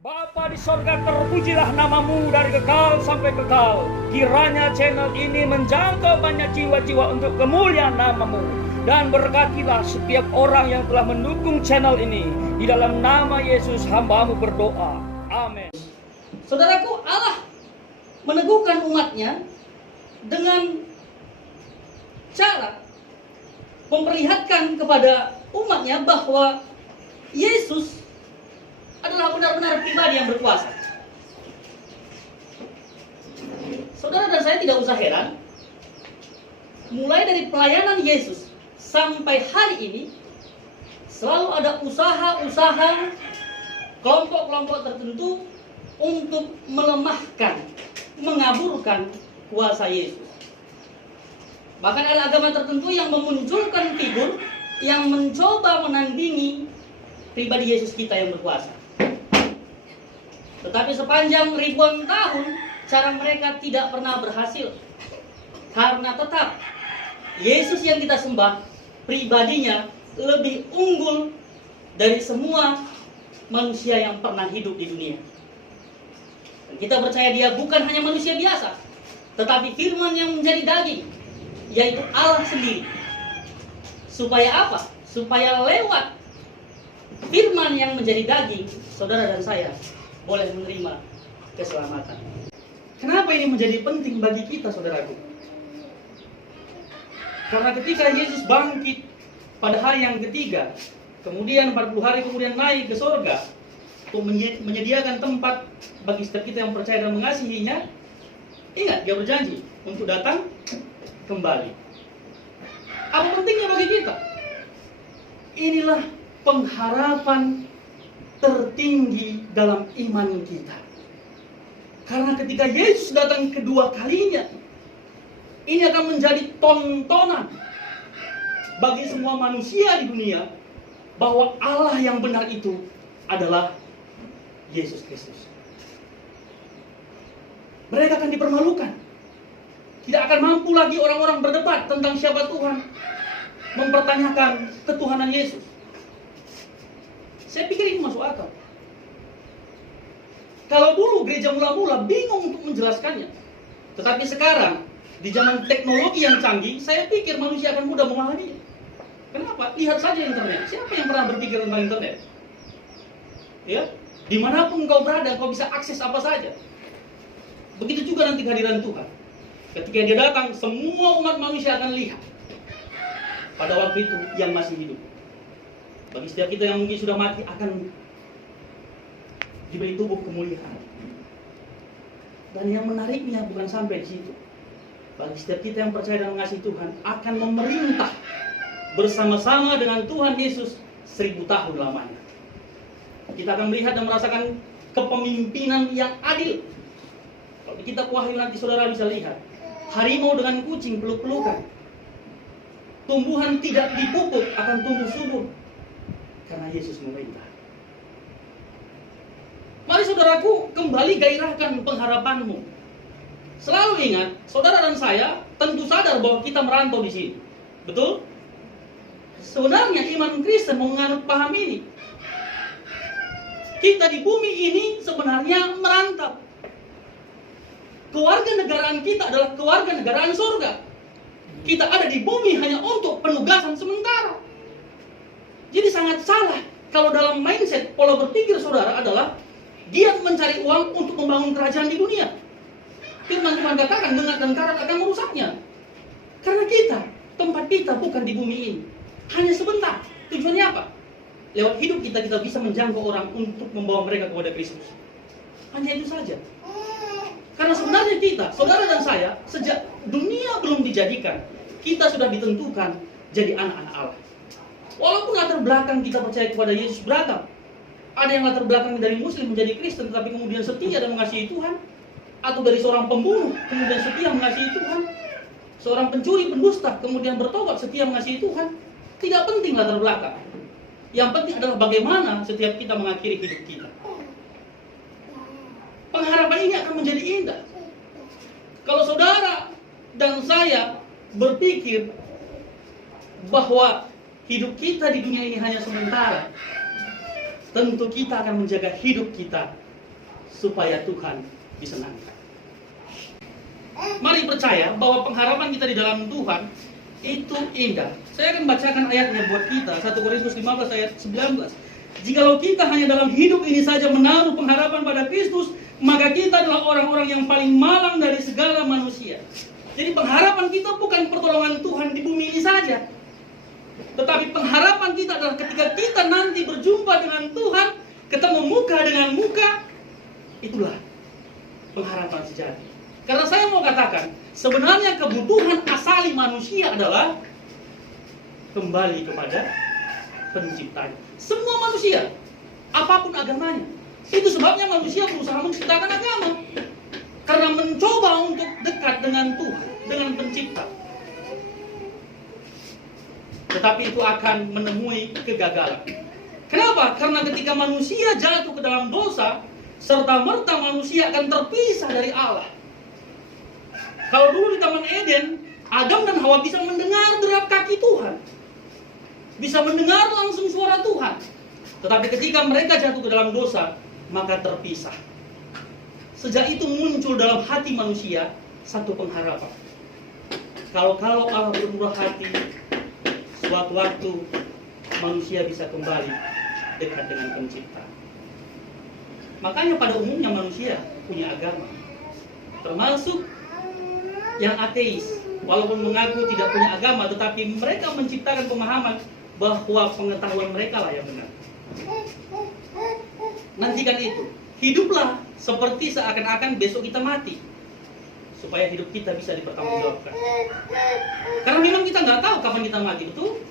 Bapa di sorga, terpujilah namamu dari kekal sampai kekal. Kiranya channel ini menjangkau banyak jiwa-jiwa untuk kemuliaan namamu. Dan berkatilah setiap orang yang telah mendukung channel ini. Di dalam nama Yesus hamba-Mu berdoa. Amin. Saudaraku, Allah meneguhkan umatnya dengan cara memperlihatkan kepada umatnya bahwa Yesus adalah benar-benar pribadi yang berkuasa. Saudara dan saya tidak usah heran, mulai dari pelayanan Yesus sampai hari ini selalu ada usaha-usaha kelompok-kelompok tertentu untuk melemahkan, mengaburkan kuasa Yesus. Bahkan ada agama tertentu yang memunculkan figur yang mencoba menandingi pribadi Yesus kita yang berkuasa. Tetapi sepanjang ribuan tahun, cara mereka tidak pernah berhasil. Karena tetap, Yesus yang kita sembah, pribadinya lebih unggul dari semua manusia yang pernah hidup di dunia. Dan kita percaya dia bukan hanya manusia biasa, tetapi firman yang menjadi daging, yaitu Allah sendiri. Supaya apa? Supaya lewat firman yang menjadi daging, saudara dan saya boleh menerima keselamatan. Kenapa ini menjadi penting bagi kita, saudaraku? Karena ketika Yesus bangkit pada hari yang ketiga, kemudian 40 hari kemudian naik ke sorga untuk menyediakan tempat bagi setiap kita yang percaya dan mengasihinya, ingat, dia berjanji untuk datang kembali. Apa pentingnya bagi kita? Inilah pengharapan tertinggi dalam iman kita. Karena ketika Yesus datang kedua kalinya, ini akan menjadi tontonan bagi semua manusia di dunia bahwa Allah yang benar itu adalah Yesus Kristus. Mereka akan dipermalukan. Tidak akan mampu lagi orang-orang berdebat tentang siapa Tuhan, mempertanyakan ketuhanan Yesus. Saya pikir ini masuk akal. Kalau dulu gereja mula-mula bingung untuk menjelaskannya, tetapi sekarang di zaman teknologi yang canggih, saya pikir manusia akan mudah memahaminya. Kenapa? Lihat saja internet. Siapa yang pernah berpikir tentang internet? Ya, dimanapun kau berada, kau bisa akses apa saja. Begitu juga nanti kehadiran Tuhan. Ketika dia datang, semua umat manusia akan lihat. Pada waktu itu yang masih hidup. Bagi setiap kita yang mungkin sudah mati akan diberi tubuh kemuliaan. Dan yang menariknya bukan sampai di situ. Bagi setiap kita yang percaya dan mengasihi Tuhan akan memerintah bersama-sama dengan Tuhan Yesus 1000 tahun lamanya. Kita akan melihat dan merasakan kepemimpinan yang adil. Kalau di kitab Wahyu nanti saudara bisa lihat, harimau dengan kucing peluk-pelukan. Tumbuhan tidak dipupuk akan tumbuh subur karena Yesus memerintah. Mari saudaraku, kembali gairahkan pengharapanmu. Selalu ingat, saudara dan saya tentu sadar bahwa kita merantau di sini. Betul? Sebenarnya iman Kristen menganut paham ini. Kita di bumi ini sebenarnya merantau. Kewarganegaraan kita adalah kewarganegaraan surga. Kita ada di bumi hanya untuk penugasan sementara. Jadi sangat salah kalau dalam mindset pola berpikir saudara adalah dia mencari uang untuk membangun kerajaan di dunia. Firman Tuhan katakan dengar dan karat akan merusaknya. Karena tempat kita bukan di bumi ini. Hanya sebentar. Tujuannya apa? Lewat hidup kita bisa menjangkau orang untuk membawa mereka kepada Kristus. Hanya itu saja. Karena sebenarnya kita, saudara dan saya, sejak dunia belum dijadikan, kita sudah ditentukan jadi anak-anak Allah. Walaupun latar belakang kita percaya kepada Yesus beragam. Ada yang latar belakang dari Muslim menjadi Kristen, tetapi kemudian setia dan mengasihi Tuhan. Atau dari seorang pembunuh, kemudian setia mengasihi Tuhan. Seorang pencuri, pendusta, kemudian bertobat, setia mengasihi Tuhan. Tidak penting latar belakang. Yang penting adalah bagaimana setiap kita mengakhiri hidup kita. Pengharapan ini akan menjadi indah. Kalau saudara dan saya berpikir bahwa hidup kita di dunia ini hanya sementara, tentu kita akan menjaga hidup kita supaya Tuhan disenangkan. Mari percaya bahwa pengharapan kita di dalam Tuhan itu indah. Saya akan bacakan ayatnya buat kita, 1 Korintus 15 ayat 19. Jikalau kita hanya dalam hidup ini saja menaruh pengharapan pada Kristus, maka kita adalah orang-orang yang paling malang dari segala manusia. Jadi pengharapan kita bukan pertolongan Tuhan di bumi ini saja, tetapi pengharapan kita adalah ketika kita nanti berjumpa dengan Tuhan, ketemu muka dengan muka, itulah pengharapan sejati. Karena saya mau katakan, sebenarnya kebutuhan asali manusia adalah kembali kepada penciptanya. Semua manusia, apapun agamanya. Itu sebabnya manusia berusaha menciptakan agama. Karena mencoba untuk dekat dengan Tuhan, dengan pencipta. Tetapi itu akan menemui kegagalan. Kenapa? Karena ketika manusia jatuh ke dalam dosa, serta-merta manusia akan terpisah dari Allah. Kalau dulu di Taman Eden, Adam dan Hawa bisa mendengar derap kaki Tuhan. Bisa mendengar langsung suara Tuhan. Tetapi ketika mereka jatuh ke dalam dosa, maka terpisah. Sejak itu muncul dalam hati manusia satu pengharapan. Kalau Allah bermurah hati, suatu waktu manusia bisa kembali dekat dengan pencipta. Makanya pada umumnya manusia punya agama. Termasuk yang ateis, walaupun mengaku tidak punya agama, tetapi mereka menciptakan pemahaman bahwa pengetahuan mereka lah yang benar. Nantikan itu. Hiduplah seperti seakan-akan besok kita mati, supaya hidup kita bisa dipertanggungjawabkan. Karena memang kita nggak tahu kapan kita mati, betul?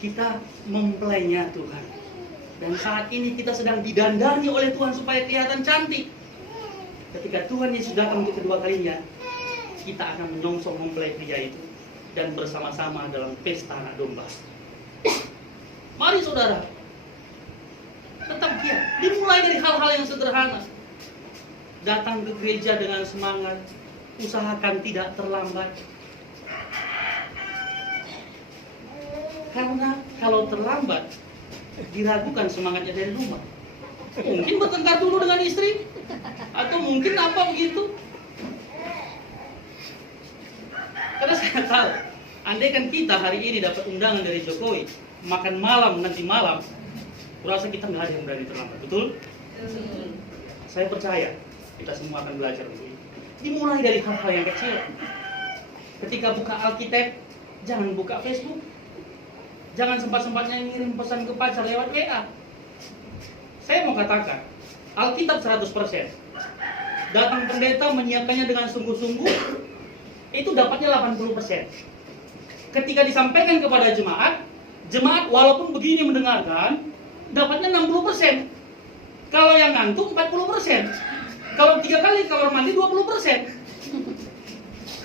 Kita mempelainya Tuhan. Dan saat ini kita sedang didandani oleh Tuhan supaya kelihatan cantik. Ketika Tuhan Yesus datang untuk kedua kalinya, kita akan menyongsong mempelai pria itu dan bersama-sama dalam pesta anak domba. Mari saudara, tetap giat. Dimulai dari hal-hal yang sederhana. Datang ke gereja dengan semangat, usahakan tidak terlambat. Karena kalau terlambat, diragukan semangatnya dari rumah. Mungkin bertengkar dulu dengan istri, atau mungkin apa begitu. Karena saya tahu, andai kan kita hari ini dapat undangan dari Jokowi, makan malam nanti malam, kurasa kita nggak ada yang berani terlambat, betul? Saya percaya kita semua akan belajar begini. Dimulai dari hal-hal yang kecil. Ketika buka Alkitab, jangan buka Facebook. Jangan sempat-sempatnya ngirim pesan ke pacar lewat WA. Saya mau katakan, Alkitab 100%. Datang pendeta menyiapkannya dengan sungguh-sungguh, itu dapatnya 80%. Ketika disampaikan kepada jemaat walaupun begini mendengarkan, dapatnya 60%. Kalau yang ngantuk 40%. Kalau 3 kali kamar mandi 20%.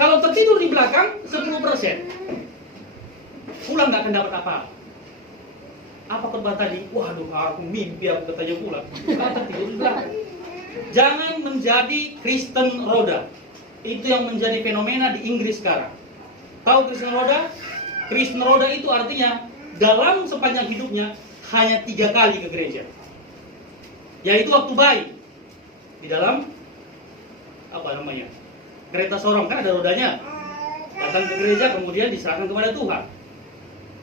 Kalau tertidur di belakang 10%. Pulang nggak akan dapat apa. Apa khotbah tadi? Waduh, aku mimpi aku katanya pulang. Kata tidur di belakang. Jangan menjadi Kristen roda. Itu yang menjadi fenomena di Inggris sekarang. Tahu Kristen roda? Kristen roda itu artinya dalam sepanjang hidupnya hanya 3 kali ke gereja. Yaitu waktu bayi. Di dalam kereta sorong, kan ada rodanya. Datang ke gereja kemudian diserahkan kepada Tuhan.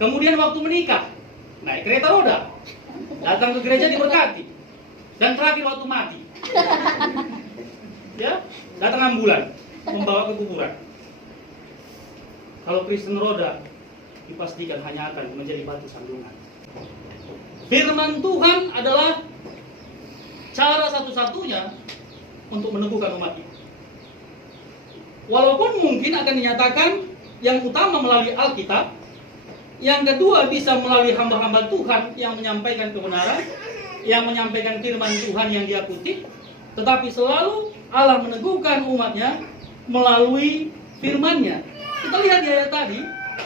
Kemudian waktu menikah, naik kereta roda. Datang ke gereja diberkati. Dan terakhir waktu mati. Ya, datang ambulan membawa ke kuburan. Kalau Kristen roda dipastikan hanya akan menjadi batu sandungan. Firman Tuhan adalah cara satu-satunya untuk meneguhkan umat ini. Walaupun mungkin akan dinyatakan yang utama melalui Alkitab, yang kedua bisa melalui hamba-hamba Tuhan yang menyampaikan kebenaran, yang menyampaikan firman Tuhan yang dia kutip, tetapi selalu Allah meneguhkan umatnya melalui firman-Nya. Kita lihat di ayat tadi,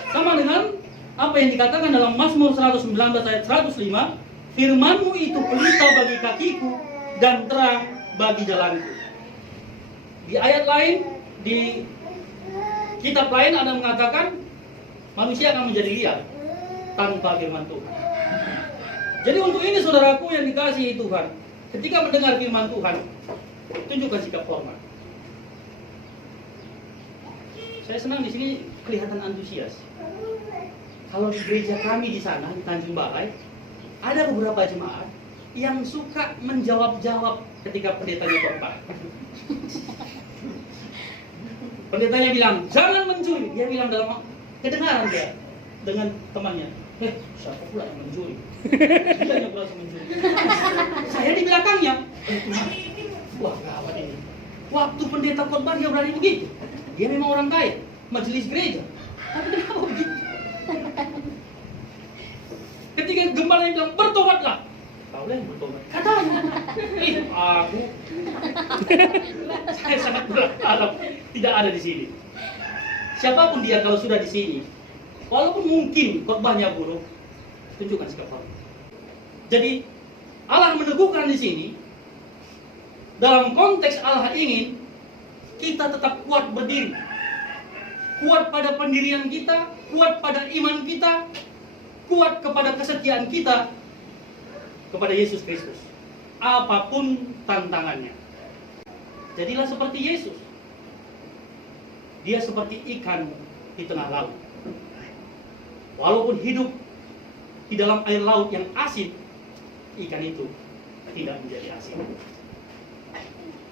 sama dengan apa yang dikatakan dalam Mazmur 119 ayat 105, firman-Mu itu pelita bagi kakiku dan terang bagi jalanku. Di ayat lain, di kitab lain ada mengatakan manusia akan menjadi liar tanpa firman Tuhan. Jadi untuk ini saudaraku yang dikasihi Tuhan, ketika mendengar firman Tuhan, tunjukkan sikap hormat. Saya senang di sini kelihatan antusias. Kalau di gereja kami di sana di Tanjung Balai, ada beberapa jemaat yang suka menjawab-jawab ketika pendetanya khotbah. Pendetanya bilang, jangan mencuri. Dia bilang dalam kedengaran dia dengan temannya, siapa pula yang mencuri? Dia yang pula mencuri. Saya di belakangnya, wah gawat ini. Waktu pendeta khotbah dia berani begitu. Dia memang orang kaya, majelis gereja. Tapi kenapa begitu? Ketika gembala bilang, bertobatlah. Kau lah yang bertobat. Katanya, aku. Saya sangat berharap tidak ada di sini. Siapapun dia kalau sudah di sini, walaupun mungkin khotbahnya buruk, tunjukkan sikap hormat. Jadi Allah meneguhkan di sini, dalam konteks Allah ingin kita tetap kuat berdiri, kuat pada pendirian kita, kuat pada iman kita, kuat kepada kesetiaan kita kepada Yesus Kristus, apapun tantangannya. Jadilah seperti Yesus. Dia seperti ikan di tengah laut. Walaupun hidup di dalam air laut yang asin, ikan itu tidak menjadi asin.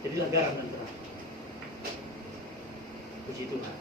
Jadilah garam dan terang. Puji Tuhan.